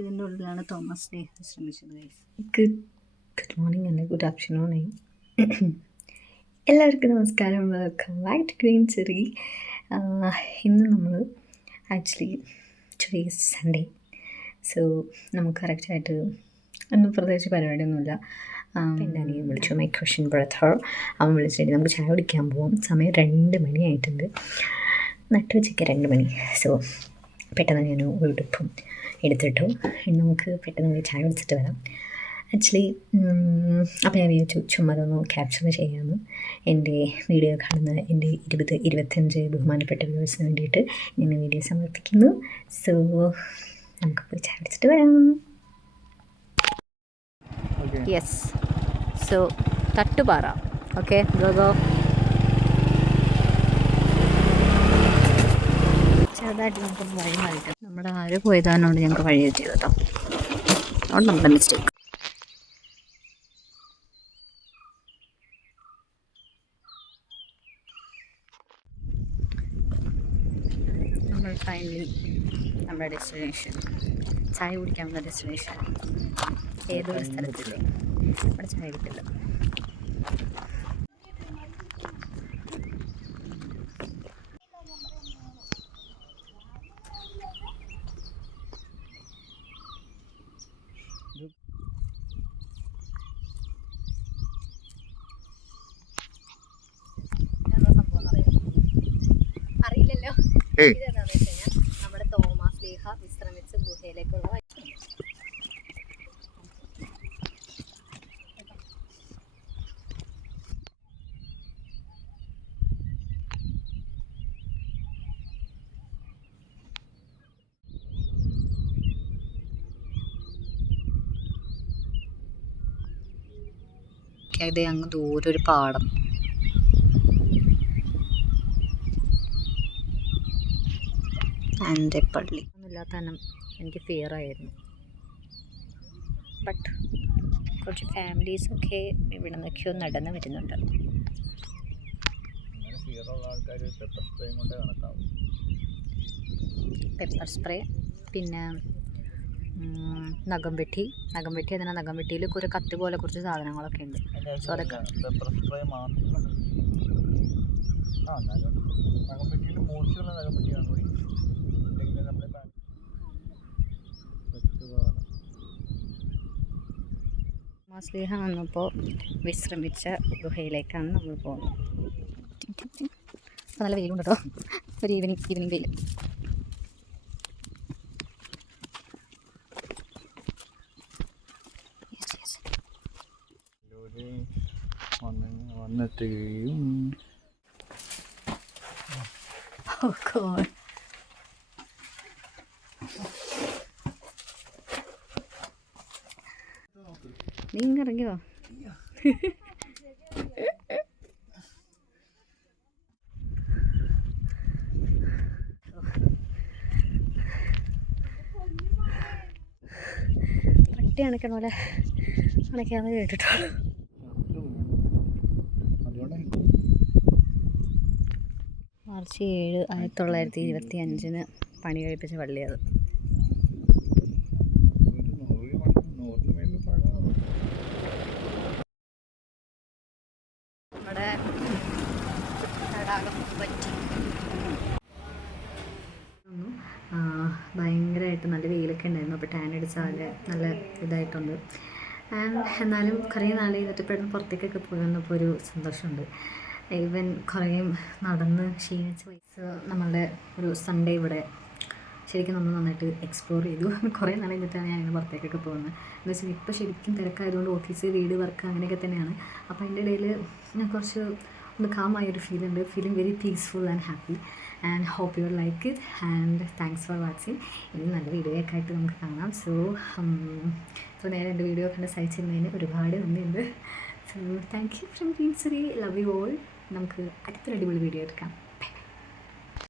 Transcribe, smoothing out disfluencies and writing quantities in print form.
ഇതിൻ്റെ ഉള്ളിലാണ് Thomas Day ശ്രമിച്ചത്. ഗുഡ് മോർണിംഗ് അല്ലെ ഗുഡ് ആഫ്റ്റർനൂൺ. എല്ലാവർക്കും നമസ്കാരം. Welcome back to Green Cherry. ഇന്ന് നമ്മൾ actually today is Sunday. So നമുക്ക് കറക്റ്റായിട്ട് ഒന്നും പ്രത്യേകിച്ച് പരിപാടിയൊന്നുമില്ല. എൻ്റെ അനിയൻ വിളിച്ചു, മൈ ക്വസ്റ്റൻ ബ്രദർ. അവൻ വിളിച്ചിട്ട് നമുക്ക് ചായ കുടിക്കാൻ പോകും. സമയം 2 മണിയായിട്ടുണ്ട്, നട്ടുവച്ചയ്ക്ക് 2 മണി. സോ പെട്ടെന്ന് ഞാൻ ഉടുപ്പും എടുത്തിട്ടു. നമുക്ക് പെട്ടെന്ന് ചായ കുടിച്ചിട്ട് വരാം. ആക്ച്വലി അപ്പോൾ ഞാൻ വിചാരിച്ചു ചുമ്മാ ഒന്ന് ക്യാപ്ചർ ചെയ്യാമെന്ന്. എൻ്റെ വീഡിയോ കാണുന്ന എൻ്റെ 20-25 ബഹുമാനപ്പെട്ട വ്യൂവേഴ്സിന് വേണ്ടിയിട്ട് ഞാൻ വീഡിയോ സമർപ്പിക്കുന്നു. സോ നമുക്ക് പോയി ചായ കുടിച്ചിട്ട് വരാം. Yes, so Thattupara. Okay, go. ചെറുതായിട്ട് നമുക്കൊന്ന് വഴി മാറിയിട്ട് നമ്മുടെ ആര് പോയതാണോണ്ട് ഞങ്ങൾക്ക് വഴി തെറ്റി കേട്ടോ. അതുകൊണ്ട് നമ്മുടെ മിസ്റ്റേക്ക്. നമ്മൾ ഫൈനലി നമ്മുടെ ഡെസ്റ്റിനേഷൻ, ചായ കുടിക്കാനുള്ള ഡെസ്റ്റിനേഷൻ ഏതൊരു സ്ഥലത്തില്ലേ അവിടെ ചായ കിട്ടില്ല. അറിയില്ലല്ലോ. ഇതെന്താണെന്ന് വെച്ച് കഴിഞ്ഞാൽ നമ്മുടെ തോമസ് ലീഹ വിശ്രമിച്ച് ഗുഹയിലേക്കുള്ള വഴി. ഇത് അങ്ങ് ദൂരെ ഒരു പാടം. എൻ്റെ പള്ളി ഒന്നുമില്ലാത്ത തന്നെ എനിക്ക് ഫിയർ ആയിരുന്നു. ബട്ട് കുറച്ച് ഫാമിലീസൊക്കെ ഇവിടെ നിന്നൊക്കെയോ നടന്ന് വരുന്നുണ്ട്. പെപ്പർ സ്പ്രേ, പിന്നെ നഖം വെട്ടി അതിനാ നഖം വെട്ടിയിൽ ഒരു കത്ത് പോലെ കുറച്ച് സാധനങ്ങളൊക്കെ ഉണ്ട്. സോ അതൊക്കെ സ്നേഹ വന്നപ്പോൾ വിശ്രമിച്ച ഗുഹയിലേക്കാണ് നമ്മൾ പോകുന്നത്. നല്ല വെയിലുണ്ട് കേട്ടോ, ഒരു ഈവനിങ് വെയിൽ. വന്നെത്തുകയും നീ ഇറങ്ങിയോ? പട്ടി അണക്കണ പോലെ അണക്കാന്ന് കേട്ടിട്ടോ. മാർച്ച് 7, 1925 പണി കഴിപ്പിച്ച പള്ളിയത്. നമ്മുടെ തടാകം പറ്റി ഭയങ്കരമായിട്ട് നല്ല വെയിലൊക്കെ ഉണ്ടായിരുന്നു. അപ്പോൾ ടാൻ അടിച്ചാൽ നല്ല ഇതായിട്ടുണ്ട്. എന്നാലും കുറേ നാൾ ചെയ്തിട്ട് പെട്ടെന്ന് പുറത്തേക്കൊക്കെ പോയി വന്നപ്പോൾ ഒരു സന്തോഷമുണ്ട്. ഈവൻ കുറേ നടന്ന് ക്ഷീണിച്ച വയസ്സ് നമ്മളുടെ ഒരു സൺഡേ ഇവിടെ ശരിക്കും നമ്മൾ നന്നായിട്ട് എക്സ്പ്ലോർ ചെയ്തു. കുറേ നാൾ കഴിഞ്ഞിട്ടാണ് ഞാനിങ്ങനെ പുറത്തേക്കൊക്കെ പോകുന്നത്. എന്ന് വെച്ചാൽ ഇപ്പോൾ ശരിക്കും തിരക്കായതുകൊണ്ട് ഓഫീസ്, വീട്, വർക്ക് അങ്ങനെയൊക്കെ തന്നെയാണ്. അപ്പോൾ അതിൻ്റെ ഇടയിൽ കുറച്ച് ഒന്ന് കാമായൊരു ഫീലുണ്ട്. Feeling very peaceful and happy and hope you like it and thanks for watching. ഇനി നല്ല വീഡിയോ ഒക്കെ ആയിട്ട് നമുക്ക് കാണാം. സോ നേരെ എൻ്റെ വീഡിയോ കണ്ട് സഹിച്ചിരുന്നതിന് ഒരുപാട് നന്ദിയുണ്ട്. So thank you from green cherry. Love you all. നമുക്ക് അടുത്തൊരു അടിപൊളി വീഡിയോ എടുക്കാം.